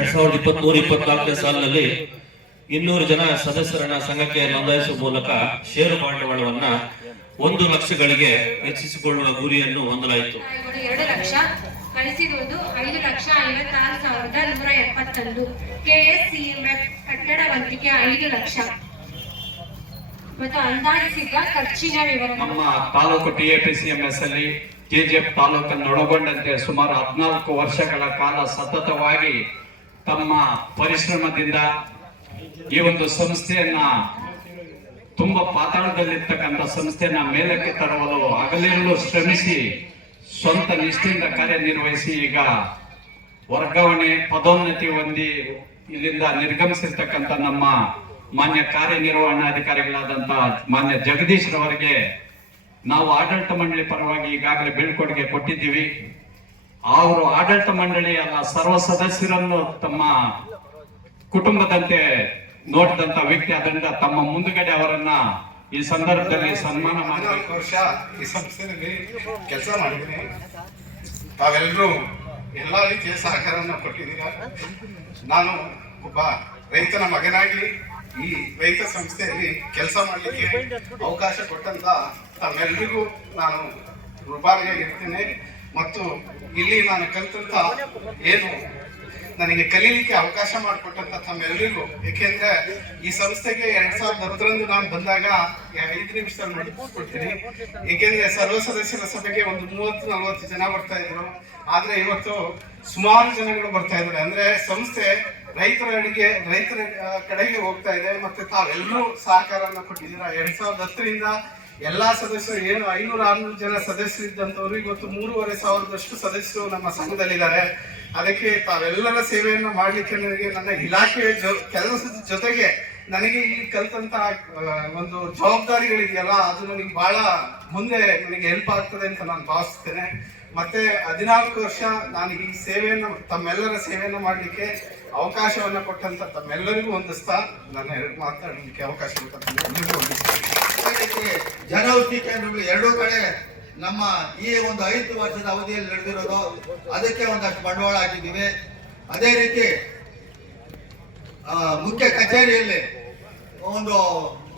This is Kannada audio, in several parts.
ಎರಡ್ ಸಾವಿರದ ಇಪ್ಪತ್ತ್ ಮೂರು ಇಪ್ಪತ್ನಾಲ್ಕನೇ ಸಾಲಿನಲ್ಲಿ ಇನ್ನೂರು ಜನ ಸದಸ್ಯರನ್ನ ಸಂಘಕ್ಕೆ ನೋಂದಾಯಿಸುವ ಮೂಲಕ ಷೇರು ಬಂಡವಾಳವನ್ನ ಒಂದು ಲಕ್ಷಗಳಿಗೆ ಹೆಚ್ಚಿಸಿಕೊಳ್ಳುವ ಗುರಿಯನ್ನು ಹೊಂದಲಾಯಿತು. ಎರಡು ಲಕ್ಷ ಕಳಿಸಿರುವುದು ಐದು ಲಕ್ಷ ಐವತ್ತಾರು ಸಾವಿರದ ನೂರ ಎಪ್ಪತ್ತೊಂದು. ಕೆಎಸ್ಸಿಎಂಎಫ್ ಕಟ್ಟಡ ವಂತಿಗೆ ಐದು ಲಕ್ಷ. ಮತ್ತು ಅಂದಾಜಿಸಿದ್ದ ಖರ್ಚಿನ ವಿವರ ನಮ್ಮ ತಾಲೂಕು ಟಿಎಪಿಸಿಎಂಎಸ್ ಅಲ್ಲಿ ಕೆಜಿಎಫ್ ತಾಲೂಕನ್ನು ಒಳಗೊಂಡಂತೆ ಸುಮಾರು ಹದಿನಾಲ್ಕು ವರ್ಷಗಳ ಕಾಲ ಸತತವಾಗಿ ತಮ್ಮ ಪರಿಶ್ರಮದಿಂದ ಈ ಒಂದು ಸಂಸ್ಥೆಯನ್ನ ತುಂಬಾ ಪಾತಾಳದಲ್ಲಿರ್ತಕ್ಕಂಥ ಸಂಸ್ಥೆಯನ್ನ ಮೇಲಕ್ಕೆ ತರಲು ಹಗಲಿರಲು ಶ್ರಮಿಸಿ, ಸ್ವಂತ ನಿಷ್ಠೆಯಿಂದ ಕಾರ್ಯನಿರ್ವಹಿಸಿ ಈಗ ವರ್ಗಾವಣೆ ಪದೋನ್ನತಿ ಹೊಂದಿ ಇಲ್ಲಿಂದ ನಿರ್ಗಮಿಸಿರ್ತಕ್ಕಂಥ ನಮ್ಮ ಮಾನ್ಯ ಕಾರ್ಯನಿರ್ವಹಣಾಧಿಕಾರಿಗಳಾದಂಥ ಮಾನ್ಯ ಜಗದೀಶ್ ರವರಿಗೆ ನಾವು ಆಡಳಿತ ಮಂಡಳಿ ಪರವಾಗಿ ಈಗಾಗಲೇ ಬೀಳ್ಕೊಡುಗೆ ಕೊಟ್ಟಿದ್ದೀವಿ. ಅವರು ಆಡಳಿತ ಮಂಡಳಿ ಅಲ್ಲ ಸರ್ವ ಸದಸ್ಯರನ್ನು ತಮ್ಮ ಕುಟುಂಬದಂತೆ ನೋಡಿದಂತ ವ್ಯಕ್ತಿ ಅದರಿಂದ ತಮ್ಮ ಮುಂದುಗಡೆ ಅವರನ್ನ ಈ ಸಂದರ್ಭದಲ್ಲಿ ಸನ್ಮಾನ ಮಾಡಬೇಕು. ವರ್ಷ ಈ ಸಂಸ್ಥೆಯಲ್ಲಿ ಕೆಲಸ ಮಾಡಿದ್ದೀನಿ. ತಾವೆಲ್ಲರೂ ಎಲ್ಲ ರೀತಿಯ ಸಹಕಾರವನ್ನು ಕೊಟ್ಟಿದ್ದೀರಾ? ನಾನು ಒಬ್ಬ ರೈತನ ಮಗನಾಗಿ ಈ ರೈತ ಸಂಸ್ಥೆಯಲ್ಲಿ ಕೆಲಸ ಮಾಡಲಿಕ್ಕೆ ಅವಕಾಶ ಕೊಟ್ಟಂತ ತಮ್ಮೆಲ್ಲರಿಗೂ ನಾನು ಋಣಾರಿಯಾಗಿರ್ತೇನೆ ಮತ್ತು ಇಲ್ಲಿ ನಾನು ಕಲಿತಂತ ಏನು ನನಗೆ ಕಲೀಲಿಕ್ಕೆ ಅವಕಾಶ ಮಾಡಿಕೊಟ್ಟಂತ ತಮ್ಮೆಲ್ಲರಿಗೂ. ಏಕೆಂದ್ರೆ ಈ ಸಂಸ್ಥೆಗೆ ಎರಡ್ ಸಾವಿರದ ಹತ್ತರಂದು ನಾನು ಬಂದಾಗ ಐದು ನಿಮಿಷ ಕೊಡ್ತೀನಿ. ಏಕೆಂದ್ರೆ ಸರ್ವ ಸದಸ್ಯರ ಸಭೆಗೆ ಒಂದು ಮೂವತ್ತು, ನಲವತ್ತು ಜನ ಬರ್ತಾ ಇದ್ರು. ಆದ್ರೆ ಇವತ್ತು ಸುಮಾರು ಜನಗಳು ಬರ್ತಾ ಇದ್ದಾರೆ. ಅಂದ್ರೆ ಸಂಸ್ಥೆ ರೈತರ ಅಡಿಗೆ, ರೈತರ ಕಡೆಗೆ ಹೋಗ್ತಾ ಇದೆ. ಮತ್ತೆ ತಾವೆಲ್ಲರೂ ಸಹಕಾರವನ್ನು ಕೊಟ್ಟಿದ್ದೀರಾ? ಎರಡ್ ಸಾವಿರದ ಹತ್ತರಿಂದ ಎಲ್ಲಾ ಸದಸ್ಯರು ಏನು ಐನೂರ ಆರ್ನೂರು ಜನ ಸದಸ್ಯರು ಇದ್ದಂತವ್ರು ಇವತ್ತು ಮೂರುವರೆ ಸಾವಿರದಷ್ಟು ಸದಸ್ಯರು ನಮ್ಮ ಸಂಘದಲ್ಲಿದ್ದಾರೆ. ಅದಕ್ಕೆ ತಾವೆಲ್ಲರ ಸೇವೆಯನ್ನು ಮಾಡಲಿಕ್ಕೆ ನನಗೆ ನನ್ನ ಇಲಾಖೆಯ ಕೆಲಸದ ಜೊತೆಗೆ ನನಗೆ ಈ ಕಲ್ತಂತ ಒಂದು ಜವಾಬ್ದಾರಿಗಳಿದೆಯಲ್ಲ, ಅದು ನನಗೆ ಬಹಳ ಮುಂದೆ ನನಗೆ ಹೆಲ್ಪ್ ಆಗ್ತದೆ ಅಂತ ನಾನು ಭಾವಿಸ್ತೇನೆ. ಮತ್ತೆ ಹದಿನಾಲ್ಕು ವರ್ಷ ನಾನು ಈ ಸೇವೆಯನ್ನು, ತಮ್ಮೆಲ್ಲರ ಸೇವೆಯನ್ನು ಮಾಡಲಿಕ್ಕೆ ಅವಕಾಶವನ್ನು ಕೊಟ್ಟಂತ ತಮ್ಮೆಲ್ಲರಿಗೂ ಹೊಂದಿಸ್ತಾ ನನ್ನ ಎರಡು ಮಾತಾಡಲಿಕ್ಕೆ ಅವಕಾಶ ಕೊಟ್ಟಂತ ರೀತಿ ಜನೌಷಧಿ ಕೇಂದ್ರಗಳು ಎರಡೂ ಕಡೆ ನಮ್ಮ ಈ ಒಂದು ಐದು ವರ್ಷದ ಅವಧಿಯಲ್ಲಿ ನಡೆದಿರೋದು, ಅದಕ್ಕೆ ಒಂದಷ್ಟು ಬಂಡವಾಳ ಹಾಕಿದ್ದೀವಿ. ಅದೇ ರೀತಿ ಮುಖ್ಯ ಕಚೇರಿಯಲ್ಲಿ ಒಂದು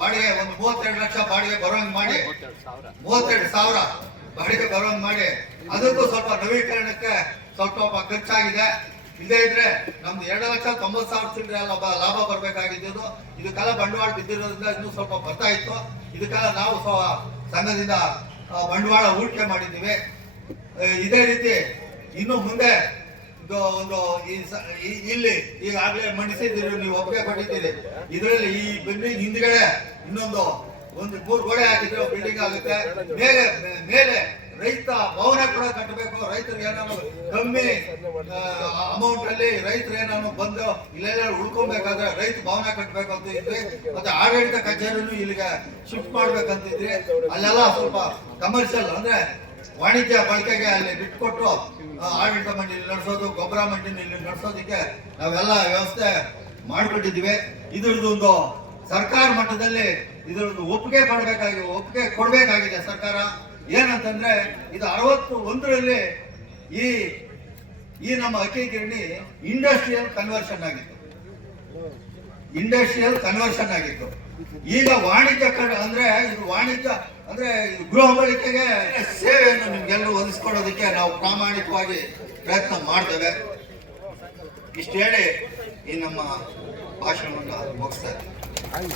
ಬಾಡಿಗೆ, ಒಂದು ಮೂವತ್ತೆರಡು ಲಕ್ಷ ಬಾಡಿಗೆ ಬರೋಂಗ್ ಮಾಡಿ, ಮೂವತ್ತೆರಡು ಸಾವಿರ ಬಾಡಿಗೆ ಬರೋಂಗ್ ಮಾಡಿ, ಅದಕ್ಕೂ ಸ್ವಲ್ಪ ನವೀಕರಣಕ್ಕೆ ಸ್ವಲ್ಪ ಖರ್ಚಾಗಿದೆ. ಇಲ್ಲೇ ಇದ್ರೆ ನಮ್ದು ಎರಡು ಲಕ್ಷ ತೊಂಬತ್ತು ಸಾವಿರ ಚಿಲ್ಲರೆ ಲಾಭ ಲಾಭ ಬರಬೇಕಾಗಿದ್ದು ಇದಕ್ಕೆಲ್ಲ ಬಂಡವಾಳ ಬಿದ್ದಿರೋದ್ರಿಂದ ಇನ್ನೂ ಸ್ವಲ್ಪ ಬರ್ತಾ ಇತ್ತು. ಇದಕ್ಕೆಲ್ಲ ನಾವು ಸಂಘದಿಂದ ಬಂಡವಾಳ ಹೂಡಿಕೆ ಮಾಡಿದ್ದೀವಿ. ಇದೇ ರೀತಿ ಇನ್ನು ಮುಂದೆ ಒಂದು ಇಲ್ಲಿ ಈಗಾಗಲೇ ಮಂಡಿಸಿದ್ದೀರಿ, ನೀವು ಒಪ್ಪಿಗೆ ಕೊಟ್ಟಿದ್ದೀರಿ. ಇದರಲ್ಲಿ ಈ ಬಿಲ್ಡಿಂಗ್ ಹಿಂದ್ಗಡೆ ಇನ್ನೊಂದು ಒಂದು ಮೂರು ಗೋಡೆ ಹಾಕಿದ್ರೆ ಬಿಲ್ಡಿಂಗ್ ಆಗುತ್ತೆ. ಮೇಲೆ ಮೇಲೆ ರೈತ ಭವನ ಕೂಡ ಕಟ್ಟಬೇಕು. ರೈತರು ಏನಾದ್ರು ಕಮ್ಮಿ ಅಮೌಂಟ್ ಅಲ್ಲಿ ರೈತರು ಏನಾದ್ರು ಬಂದು ಇಲ್ಲೆಲ್ಲ ಉಳ್ಕೊಬೇಕಾದ್ರೆ ರೈತ ಭವನ ಕಟ್ಟಬೇಕು ಅಂತ ಇದ್ರೆ, ಮತ್ತೆ ಆಡಳಿತ ಕಚೇರಿನೂ ಇಲ್ಲಿಗೆ ಶಿಫ್ಟ್ ಮಾಡ್ಬೇಕಂತಿದ್ರಿ ಅಲ್ಲೆಲ್ಲ ಸ್ವಲ್ಪ ಕಮರ್ಷಿಯಲ್ ಅಂದ್ರೆ ವಾಣಿಜ್ಯ ಬಳಕೆಗೆ ಅಲ್ಲಿ ಬಿಟ್ಕೊಟ್ಟು ಆಡಳಿತ ಮಂಡಳಿ ನಡೆಸೋದು, ಗೊಬ್ಬರ ಮಂಡಳಿ ನಡೆಸೋದಕ್ಕೆ ನಾವೆಲ್ಲ ವ್ಯವಸ್ಥೆ ಮಾಡ್ಕೊಂಡಿದ್ದೀವಿ ಇದ್ರದ್ದು ಒಂದು ಸರ್ಕಾರ ಮಟ್ಟದಲ್ಲಿ ಇದರೊಂದು ಒಪ್ಪಿಗೆ ಕೊಡಬೇಕಾಗಿ, ಒಪ್ಪಿಗೆ ಕೊಡಬೇಕಾಗಿದೆ ಸರ್ಕಾರ. ಏನಂತಂದ್ರೆ, ಇದು ಅರವತ್ತು ಒಂದರಲ್ಲಿ ಈ ಈ ನಮ್ಮ ಅಕ್ಕಿ ಗಿರಣಿ ಇಂಡಸ್ಟ್ರಿಯಲ್ ಕನ್ವರ್ಷನ್ ಆಗಿತ್ತು. ಇಂಡಸ್ಟ್ರಿಯಲ್ ಕನ್ವರ್ಷನ್ ಆಗಿತ್ತು. ಈಗ ವಾಣಿಜ್ಯ ಅಂದ್ರೆ ಇದು ವಾಣಿಜ್ಯ, ಅಂದ್ರೆ ಇದು ಗೃಹ ಬಳಕೆಗೆ ಸೇವೆಯನ್ನು ನಿಮ್ಗೆಲ್ಲರೂ ಒದಗಿಸ್ಕೊಡೋದಕ್ಕೆ ನಾವು ಪ್ರಾಮಾಣಿಕವಾಗಿ ಪ್ರಯತ್ನ ಮಾಡ್ತೇವೆ. ಇಷ್ಟು ಹೇಳಿ ಈ ನಮ್ಮ ಭಾಷಣವನ್ನು ಮುಗಿಸ್ತಾ ಇದ್ದೀವಿ Aí,